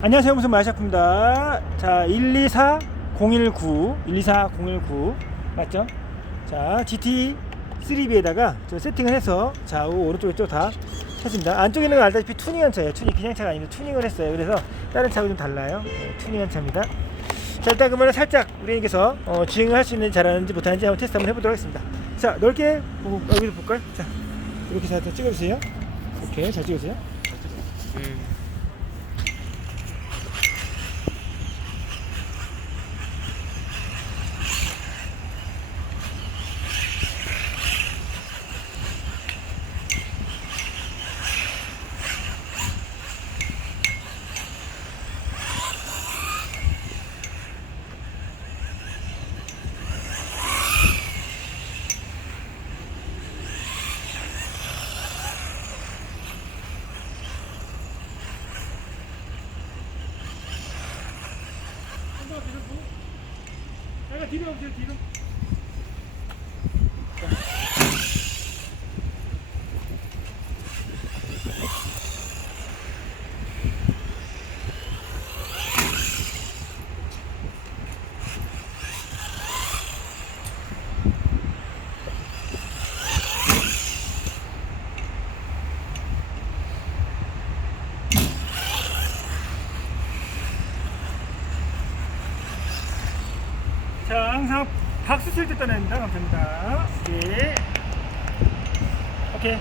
안녕하세요. 무슨 마샤프입니다. 자 124019 124019 맞죠? 자 GT 3B에다가 저 세팅을 해서 좌우 오른쪽 왼쪽 다 했습니다. 안쪽에는 알다시피 투닝한 차예요. 투닝 그냥 차가 아니고 투닝을 했어요. 그래서 다른 차하고 좀 달라요. 네, 투닝한 차입니다. 자 일단 그러면 살짝 우리에게서 어, 주행을 할 수 있는지 잘하는지 못하는지 한번 테스트 한번 해보도록 하겠습니다. 자 넓게 보고 여기서 볼까요? 자 이렇게 잘 찍어주세요. 오케이 잘 찍으세요 약간 뒤로 오세요 뒤로 자 항상 박수 칠 때 떠냅니다 감사합니다. 네 오케이